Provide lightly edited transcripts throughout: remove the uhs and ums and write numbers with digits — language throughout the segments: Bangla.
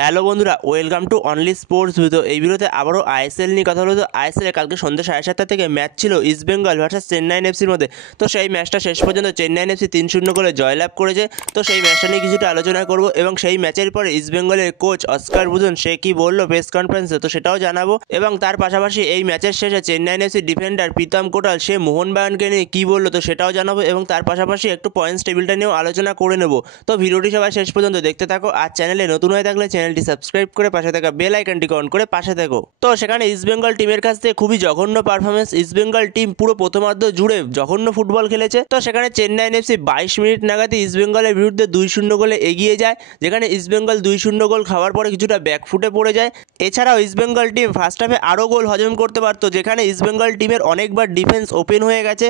হ্যালো বন্ধুরা, welcome to only sports video. এই ভিডিওতে আবারও আইএসএল নিয়ে কথা হলো। তো আইএসএল কালকে সন্ধ্যা 7:30 থেকে ম্যাচ ছিল ইস্ট বেঙ্গল ভার্সেস চেন্নাই এফসির মধ্যে। তো সেই ম্যাচটা শেষ পর্যন্ত চেন্নাই এফসি 3-0 গোলে জয়লাভ করেছে। তো সেই ম্যাচটা নিয়ে কিছুটা আলোচনা করব এবং সেই ম্যাচের পরে ইস্ট বেঙ্গলের কোচ অস্কার বুজন সে কি বললো প্রেস কনফারেন্সে, তো সেটাও জানাবো। এবং তার পাশাপাশি এই ম্যাচের শেষে চেন্নাই এফসি ডিফেন্ডার প্রীতম কোটাল সে মোহনবাগানকে নিয়ে কী বললো, তো সেটাও জানাবো। এবং তার পাশাপাশি একটু পয়েন্টস টেবিলটা নিয়েও আলোচনা করে নেব। তো ভিডিওটি সবাই শেষ পর্যন্ত দেখতে থাকো। আর চ্যানেলে নতুন হয়ে থাকলে চ্যানেলটি সাবস্ক্রাইব করে পাশে থাকা বেল আইকনটি অন করে পাশে থাকো। তো সেখানে ইস্ট বেঙ্গল টিমের কাছ থেকে খুবই জঘন্য পারফরমেন্স। ইস্ট বেঙ্গল টিম পুরো প্রথমার্ধ জুড়ে জঘন্য ফুটবল খেলেছে। তো সেখানে চেন্নাই এফসি 22 মিনিট নাগাদই ইস্ট বেঙ্গলের বিরুদ্ধে 2-0 গোলে এগিয়ে যায়, যেখানে ইস্ট বেঙ্গল 2-0 গোল খাওয়ার পরে কিছুটা ব্যাকফুটে পড়ে যায়। এছাড়াও ইস্ট বেঙ্গল টিম ফার্স্ট হাফে আরও গোল হজম করতে পারতো, যেখানে ইস্ট বেঙ্গল টিমের অনেকবার ডিফেন্স ওপেন হয়ে গেছে।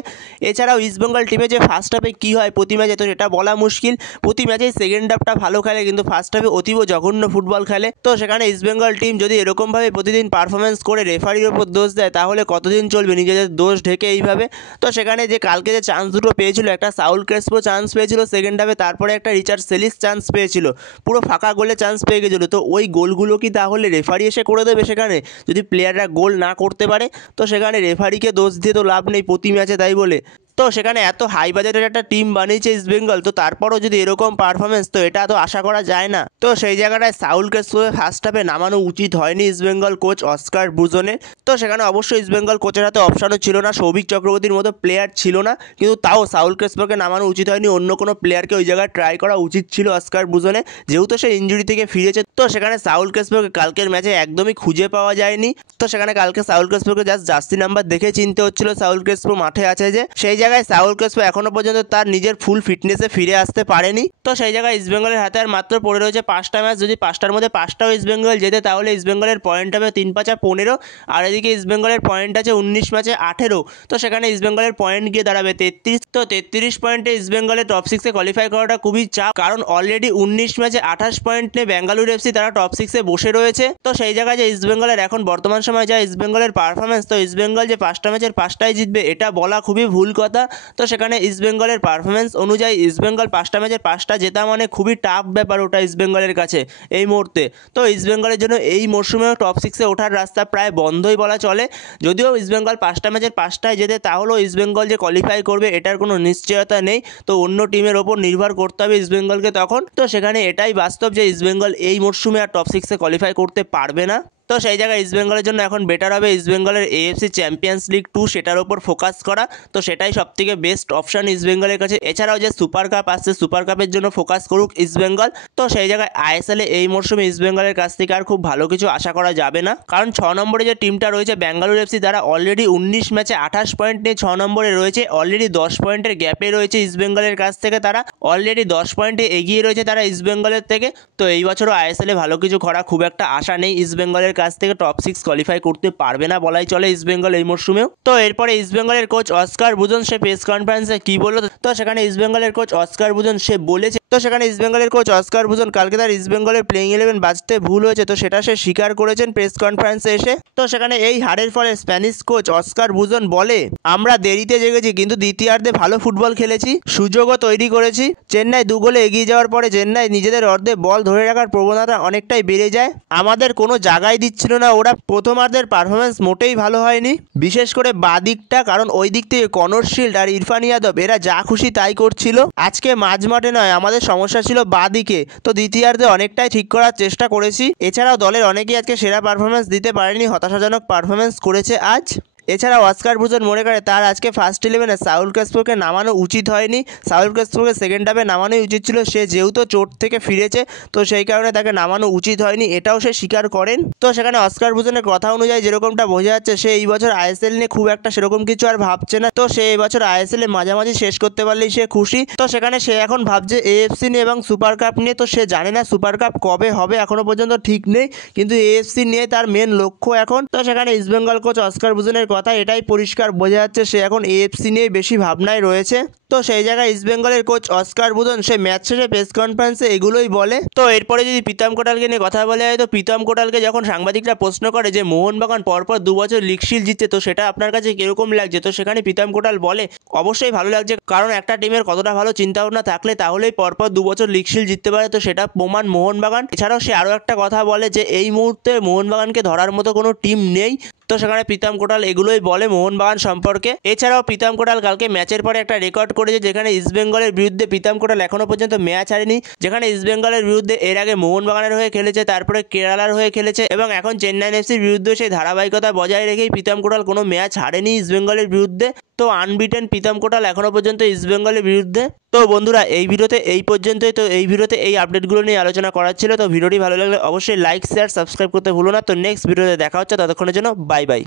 এছাড়াও ইস্ট বেঙ্গল টিমে যে ফার্স্ট হাফে কী হয় প্রতি ম্যাচে, তো সেটা বলা মুশকিল। প্রতি ম্যাচেই সেকেন্ড হাফটা ভালো খেলে, কিন্তু ফার্স্ট হাফে অতীব জঘন্য ফুটবল খেলে। তো সেখানে ইস্ট বেঙ্গল টিম যদি এরকমভাবে প্রতিদিন পারফরমেন্স করে রেফারির ওপর দোষ দেয়, তাহলে কতদিন চলবে নিজেদের দোষ ঢেকে এইভাবে। তো সেখানে যে কালকে যে চান্স দুটো পেয়েছিল, একটা সাউল ক্রেসপো চান্স পেয়েছিল সেকেন্ড হাফে, তারপরে একটা রিচার্ড সেলিস চান্স পেয়েছিল, পুরো ফাঁকা গোলে চান্স পেয়ে গেছিলো। তো ওই গোলগুলো কি তাহলে রেফারি এসে করে দেবে সেখানে, যদি প্লেয়াররা গোল না করতে পারে? তো সেখানে রেফারিকে দোষ দিয়ে তো লাভ নেই প্রতি ম্যাচে, তাই বলে। তো সেখানে এত হাই বাজেটের একটা টিম বানিয়েছে ইস্ট বেঙ্গল, তো তারপরও যদি এরকম পারফরমেন্স, তো এটা তো আশা করা যায় না। তো সেই জায়গাটায় সাউল ক্রেসপোকে ফার্স্ট হাফে নামানো উচিত হয়নি ইস্ট বেঙ্গল কোচ অস্কার বুজনের। তো সেখানে অবশ্যই ইস্ট বেঙ্গল কোচের হাতে অপশনও ছিল না, সৌভিক চক্রবর্তীর মতো প্লেয়ার ছিল না, কিন্তু তাও সাউল ক্রেসপোকে নামানো উচিত হয়নি। অন্য কোনো প্লেয়ারকে ওই জায়গায় ট্রাই করা উচিত ছিল অস্কার বুজনে, যেহেতু সে ইনজুরি থেকে ফিরেছে। তো সেখানে সাউল ক্রেসপোকে কালকের ম্যাচে একদমই খুঁজে পাওয়া যায়নি। তো সেখানে কালকে সাউল ক্রেসপোকে জাস্ট জার্সি নাম্বার দেখে চিনতে হচ্ছিল সাউল ক্রেসপো মাঠে আছে যে, সেই জায়গায় সাউল ক্রেসপো এখনো পর্যন্ত তার নিজের ফুল ফিটনেসে ফিরে আসতে পারেনি। তো সেই জায়গায় ইস্ট বেঙ্গলের হাতে আর মাত্র পড়ে রয়েছে 5টা ম্যাচ। যদি 5টার মধ্যে 5টাও ইস্ট বেঙ্গল জেতে, তাহলে ইস্ট বেঙ্গলের পয়েন্ট হবে 3-5-15, আর এদিকে ইস্ট বেঙ্গলের পয়েন্ট আছে 19 ম্যাচে 18। তো সেখানে ইস্ট বেঙ্গলের পয়েন্ট গিয়ে দাঁড়াবে 33। তো 33 পয়েন্টে ইস্ট বেঙ্গলের টপ 6-এ কোয়ালিফাই করাটা খুবই চাপ, কারণ অলরেডি 19 ম্যাচে 28 পয়েন্ট নিয়ে বেঙ্গালুরু এফসি তারা টপ 6-এ বসে রয়েছে। তো সেই জায়গায় যে ইস্ট বেঙ্গলের এখন বর্তমান সময় যা ইস্ট বেঙ্গলের পারফরমেন্স, তো ইস্ট বেঙ্গল যে 5টা ম্যাচের 5টাই জিতবে এটা বলা খুবই ভুল কথা। তো সেখানে ইস্ট বেঙ্গলের পারফরমেন্স অনুযায়ী ইস্ট বেঙ্গল 5টা ম্যাচের 5টা জেতা মানে খুবই টাফ ব্যাপার ওটা ইস্ট বেঙ্গলের কাছে এই মুহূর্তে। তো ইস্ট বেঙ্গলের জন্য এই মরশুমেও টপ 6-এ ওঠার রাস্তা প্রায় বন্ধই বলা চলে। যদিও ইস্ট বেঙ্গল 5টা ম্যাচের 5টায় জেতে, তাহলেও ইস্ট বেঙ্গল যে কোয়ালিফাই করবে এটার কোনো নিশ্চয়তা নেই। তো অন্য টিমের ওপর নির্ভর করতে হবে ইস্ট বেঙ্গলকে তখন। তো সেখানে এটাই বাস্তব যে ইস্ট বেঙ্গল এই মরশুমে আর টপ 6-এ কোয়ালিফাই করতে পারবে না। তো সেই জায়গায় ইস্ট বেঙ্গলের জন্য এখন বেটার হবে ইস্ট বেঙ্গলের এএফসি চ্যাম্পিয়ন্স লিগ 2 সেটার ওপর ফোকাস করা। তো সেটাই সবথেকে বেস্ট অপশন ইস্ট বেঙ্গলের কাছে। এছাড়াও যে সুপার কাপ আসছে, সুপার কাপের জন্য ফোকাস করুক ইস্ট বেঙ্গল। তো সেই জায়গায় আইএসএলে এই মরশুমে ইস্ট বেঙ্গলের কাছ থেকে আর খুব ভালো কিছু আশা করা যাবে না, কারণ 6 নম্বরে যে টিমটা রয়েছে বেঙ্গালুরু এফসি, তারা অলরেডি 19 ম্যাচে 28 পয়েন্ট নিয়ে 6 নম্বরে রয়েছে। অলরেডি 10 পয়েন্টের গ্যাপে রয়েছে ইস্ট বেঙ্গলের কাছ থেকে, তারা অলরেডি 10 পয়েন্টে এগিয়ে রয়েছে তারা ইস্ট বেঙ্গলের থেকে। তো এই বছরও আইএসএলে ভালো কিছু করা খুব একটা আশা নেই ইস্ট বেঙ্গলের কাছ থেকে, টপ 6 কোয়ালিফাই করতে পারবে না বলাই চলে ইস্ট বেঙ্গল এই মরশুমেও। তো এরপরে ইস্ট বেঙ্গলের কোচ অস্কার বুজন সে প্রেস কনফারেন্সে কি বললো, তো সেখানে ইস্ট বেঙ্গলের কোচ অস্কার বুজন সে বলেছে, তো সেখানে ইস্ট বেঙ্গলের কোচ অস্কার বুজন কালকে তার ইস্ট বেঙ্গলের প্লেইং 11 বাজতে ভুল হয়েছে, তো সেটা সে স্বীকার করেছেন প্রেস কনফারেন্সে এসে। তো সেখানে এই হারের ফলে স্প্যানিশ কোচ অস্কার বুজন বলে, আমরা দেরিতে জেগেছি কিন্তু দ্বিতীয়ার্ধে ভালো ফুটবল খেলেছি, সুযোগও তৈরি করেছি। চেন্নাই 2 গোলে এগিয়ে যাওয়ার পরে চেন্নাই নিজেদের অর্ধে বল ধরে রাখার প্রবণতা অনেকটাই বেড়ে যায়, আমাদের কোনো জায়গায় দিচ্ছিল না ওরা। প্রথমার্ধের পারফরমেন্স মোটেই ভালো হয়নি, বিশেষ করে বাঁ দিকটা, কারণ ওই দিক থেকে কনর শিল্ড আর ইরফান ইয়াদব এরা যা খুশি তাই করছিল। আজকে মাঝমাঠে নয়, আমাদের সমস্যা ছিল বাঁ দিকে। তো দ্বিতীয়ার্ধে অনেকটাই ঠিক করার চেষ্টা করেছি। এছাড়াও দলের অনেকেই আজকে সেরা পারফরমেন্স দিতে পারেনি, হতাশাজনক পারফরমেন্স করেছে আজ। এছাড়াও অস্কার বুজন মনে করে তার আজকে ফার্স্ট 11-এ সাউল ক্রেসপোকে নামানো উচিত হয়নি, সাউল ক্রেসপোকে সেকেন্ড হাফে নামানোই উচিত ছিল। সে যেহেতু চোট থেকে ফিরেছে, তো সেই কারণে তাকে নামানো উচিত হয়নি, এটাও সে স্বীকার করেন। তো সেখানে অস্কার বুজনের কথা অনুযায়ী যেরকমটা বোঝা যাচ্ছে, সে এই বছর আইএসএল নিয়ে খুব একটা সেরকম কিছু আর ভাবছে না। তো সে এই বছর আইএসএলে মাঝামাঝি শেষ করতে পারলেই সে খুশি। তো সেখানে সে এখন ভাবছে এএফসি নিয়ে এবং সুপার কাপ নিয়ে। তো সে জানে না সুপার কাপ কবে হবে এখনো পর্যন্ত ঠিক নেই, কিন্তু এএফসি নিয়ে তার মেন লক্ষ্য এখন। তো সেখানে ইস্ট বেঙ্গল কোচ অস্কার বুজনের কথা এটাই পরিষ্কার বোঝা যাচ্ছে সে এখন এএফসি নিয়ে বেশি ভাবনায় রয়েছে। তো সেই জায়গায় ইস্টবেঙ্গলের কোচ অস্কার বুদন সে ম্যাচ শেষে প্রেস কনফারেন্সে এগুলোই বলে। তো এরপরে যদি প্রীতম কোটালকে নিয়ে কথা বলা হয়, তো প্রীতম কোটালকে যখন সাংবাদিকরা প্রশ্ন করে যে মোহনবাগান পরপর 2 বছর লিগ শিল্ড জিতছে, তো সেটা আপনার কাছে কিরকম লাগছে, তো সেখানে প্রীতম কোটাল বলে অবশ্যই ভালো লাগছে, কারণ একটা টিমের কতটা ভালো চিন্তাভাবনা থাকলে তাহলেই পরপর 2 বছর লিগ শিল্ড জিততে পারে, তো সেটা প্রমাণ মোহনবাগান। এছাড়াও সে আরও একটা কথা বলে যে এই মুহূর্তে মোহনবাগানকে ধরার মতো কোনো টিম নেই। তো সেখানে প্রীতম কোটাল এগুলোই বলে মোহনবাগান সম্পর্কে। এছাড়াও প্রীতম কোটাল কালকে ম্যাচের পরে একটা রেকর্ড করেছে, যেখানে ইস্টবেঙ্গলের বিরুদ্ধে প্রীতম কোটাল এখনও পর্যন্ত ম্যাচ হারেনি, যেখানে ইস্টবেঙ্গলের বিরুদ্ধে এর আগে মোহনবাগানের হয়ে খেলেছে, তারপরে কেরালার হয়ে খেলেছে এবং এখন চেন্নাই এফসির বিরুদ্ধে সেই ধারাবাহিকতা বজায় রেখেই প্রীতম কোটাল কোনো ম্যাচ হারেনি ইস্টবেঙ্গলের বিরুদ্ধে। তো আনবিটেন প্রীতম কোটাল এখনও পর্যন্ত ইস্টবেঙ্গলের বিরুদ্ধে। তো বন্ধুরা এই ভিডিওতে এই পর্যন্তই। তো এই ভিডিওতে এই আপডেটগুলো নিয়ে আলোচনা করার ছিল। তো ভিডিওটি ভালো লাগলে অবশ্যই লাইক শেয়ার সাবস্ক্রাইব করতে ভুলো না। তো নেক্সট ভিডিওতে দেখা হচ্ছে, ততক্ষণের জন্য বাই বাই।